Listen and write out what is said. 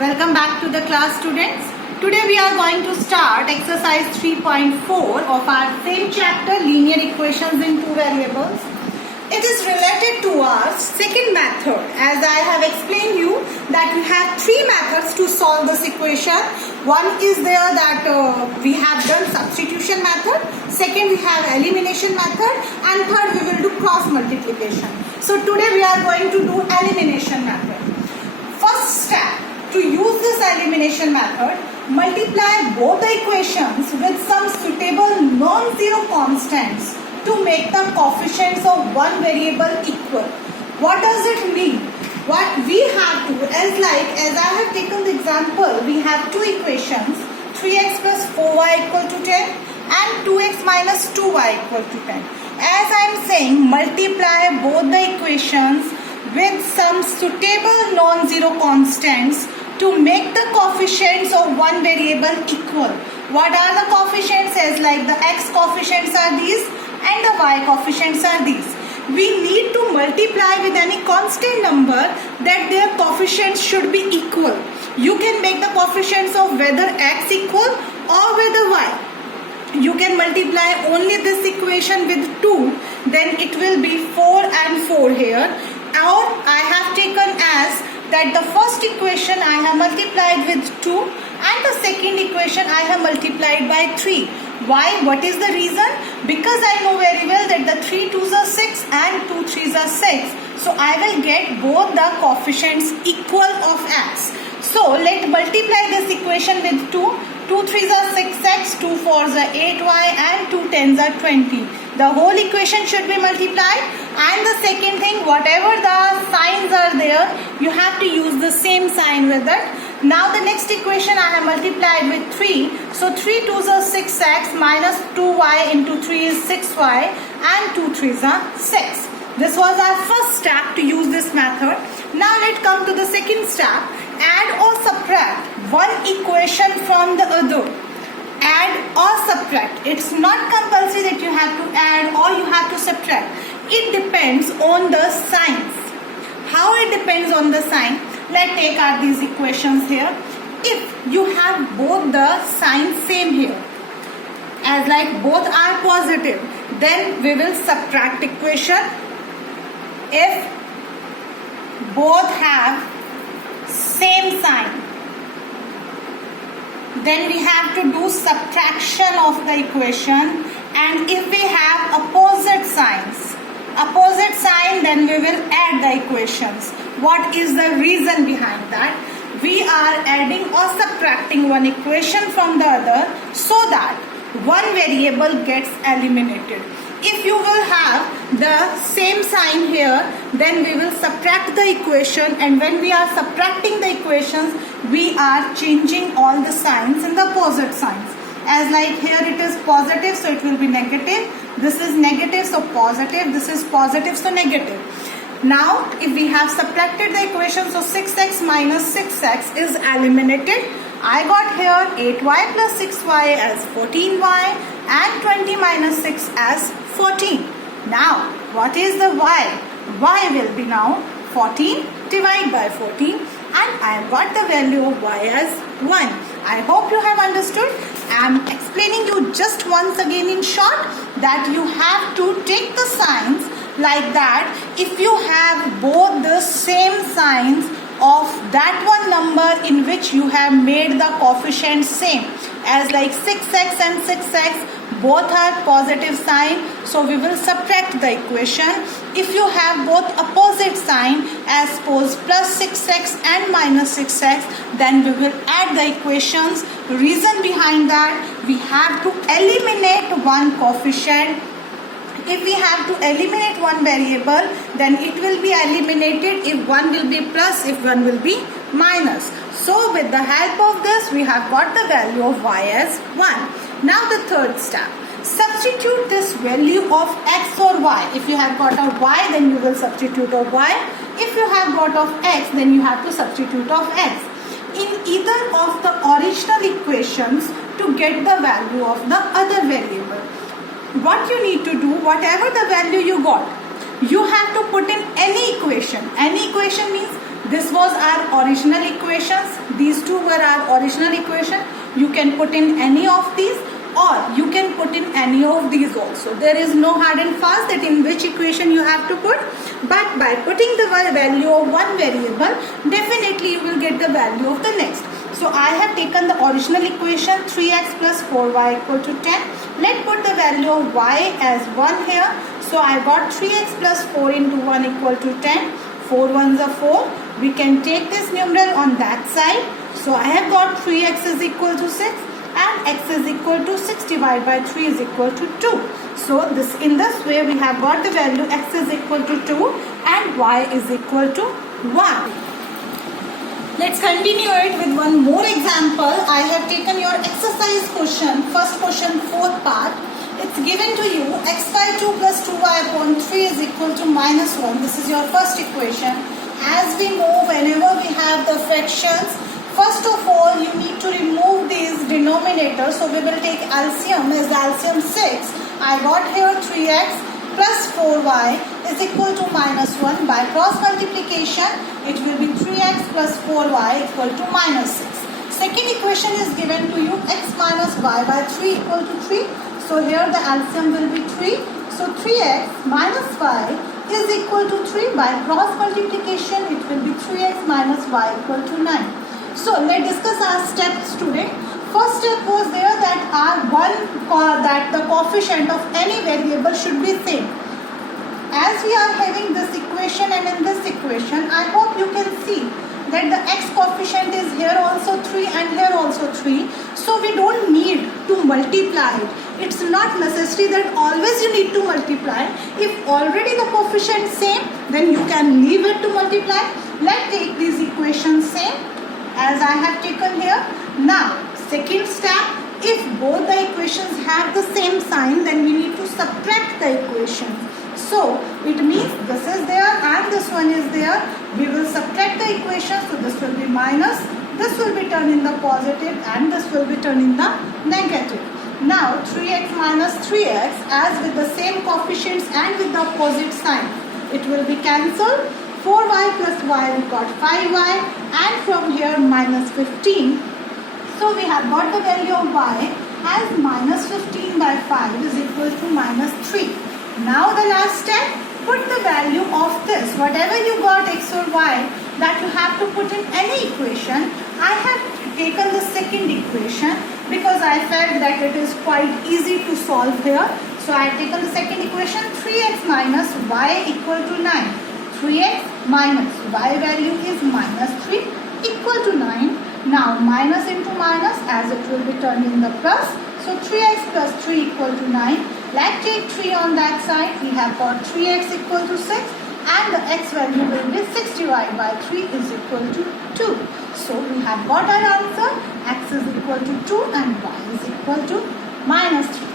Welcome back to the class, students. Today we are going to start exercise 3.4 of our same chapter, linear equations in two variables. It is related to our second method, as I have explained you that we have three methods to solve this equation. One is there that we have done substitution method, second we have elimination method, and third we will do cross multiplication. So today we are going to do elimination method. First step, to use this elimination method, multiply both the equations with some suitable non-zero constants to make the coefficients of one variable equal. What does it mean? What we have to, as I have taken the example, we have two equations, 3x plus 4y equal to 10 and 2x minus 2y equal to 10. As I am saying, multiply both the equations with some suitable non-zero constants to make the coefficients of one variable equal. What are the coefficients? As like the x coefficients are these and the y coefficients are these. We need to multiply with any constant number that their coefficients should be equal. You can make the coefficients of whether x equal or whether y. You can multiply only this equation with 2, then it will be 4 and 4 here. Or I have taken as that the first equation I have multiplied with 2 and the second equation I have multiplied by 3. Why? What is the reason? Because I know very well that the 3 2s are 6 and 2 3s are 6. So I will get both the coefficients equal of x. So let's multiply this equation with 2. 2 3s are 6x, 2 4s are 8y and 2 10s are 20. The whole equation should be multiplied, and the second thing, whatever the signs are there, you have to use the same sign with it. Now the next equation I have multiplied with 3. So 3 2s are 6x minus 2y into 3 is 6y and 2 3s are 6. This was our first step to use this method. Now let's come to the second step. Add or subtract one equation from the other. Add or subtract. It's not compulsory that you have to add or you have to subtract. It depends on the signs. How it depends on the sign? Let's take out these equations here. If you have both the signs same here, as like both are positive, then we will subtract equation. If both have same sign, then we have to do subtraction of the equation. And if we have opposite sign, then we will add the equations. What is the reason behind that? We are adding or subtracting one equation from the other so that one variable gets eliminated. If you will have the same sign here, then we will subtract the equation, and when we are subtracting the equations, we are changing all the signs in the opposite signs. As like here it is positive, so it will be negative. This is negative, so positive. This is positive, so negative. Now, if we have subtracted the equation, so 6x minus 6x is eliminated. I got here 8y plus 6y as 14y and 20 minus 6 as 14. Now, what is the y? Y will be now 14 divided by 14, and I have got the value of y as 1. I hope you have understood. I am explaining you just once again in short that you have to take the signs like that. If you have both the same signs of that one number in which you have made the coefficient same, as like 6x and 6x, both are positive sign, so we will subtract the equation. If you have both opposite sign, as suppose plus 6x and minus 6x, then we will add the equations. Reason behind that, we have to eliminate one coefficient. If we have to eliminate one variable, then it will be eliminated if one will be plus, if one will be minus. So with the help of this, we have got the value of y as 1. Now the third step. Substitute this value of x or y. If you have got of y, then you will substitute of y. If you have got of x, then you have to substitute of x in either of the original equations to get the value of the other variable. What you need to do, whatever the value you got, you have to put in any equation. Any equation means This was our original equations. These two were our original equation. You can put in any of these, or you can put in any of these also. There is no hard and fast that in which equation you have to put, but by putting the value of one variable, definitely you will get the value of the next. So I have taken the original equation 3x plus 4y equal to 10. Let's put the value of y as 1 here. So I got 3x plus 4 into 1 equal to 10. 4 ones are 4. We can take this numeral on that side. So I have got 3x is equal to 6 and x is equal to 6 divided by 3 is equal to 2. So in this way we have got the value x is equal to 2 and y is equal to 1. Let's continue it with one more example. I have taken your exercise question, first question, fourth part. It's given to you x by 2 plus 2y upon 3 is equal to minus 1. This is your first equation. As we move, whenever we have the fractions, first of all, you need to remove these denominators. So we will take LCM as LCM 6. I got here 3x plus 4y is equal to minus 1. By cross multiplication, it will be 3x plus 4y equal to minus 6. Second equation is given to you x minus y by 3 equal to 3. So here the LCM will be 3. So 3x minus y is equal to 3. By cross multiplication, it will be 3x minus y equal to 9. So let's discuss our steps today. First step was there that that the coefficient of any variable should be same. As we are having this equation and in this equation, I hope you can see that the x coefficient is here also 3 and here also 3. So we don't need to multiply it. It's not necessary that always you need to multiply. If already the coefficient same, then you can leave it to multiply. Let's take these equations same as I have taken here. Now, second step, if both the equations have the same sign, then we need to subtract the equation. So, it means this is there and this one is there. We will subtract the equation. So, this will be minus, this will be turned in the positive and this will be turned in the negative. Now, 3x minus 3x as with the same coefficients and with the opposite sign, it will be cancelled. 4y plus y, we got 5y, and from here minus 15. So we have got the value of y as minus 15 by 5 is equal to minus 3. Now the last step, put the value of this. Whatever you got x or y that you have to put in any equation. I have taken the second equation because I felt that it is quite easy to solve here. So I have taken the second equation, 3x minus y equal to 9. 3x minus y value is minus 3 equal to 9. Now minus into minus as it will be turned in the plus. So 3x plus 3 equal to 9. Let's take 3 on that side. We have got 3x equal to 6 and the x value will be 6 divided by 3 is equal to 2. So we have got our answer. X is equal to 2 and y is equal to minus 3.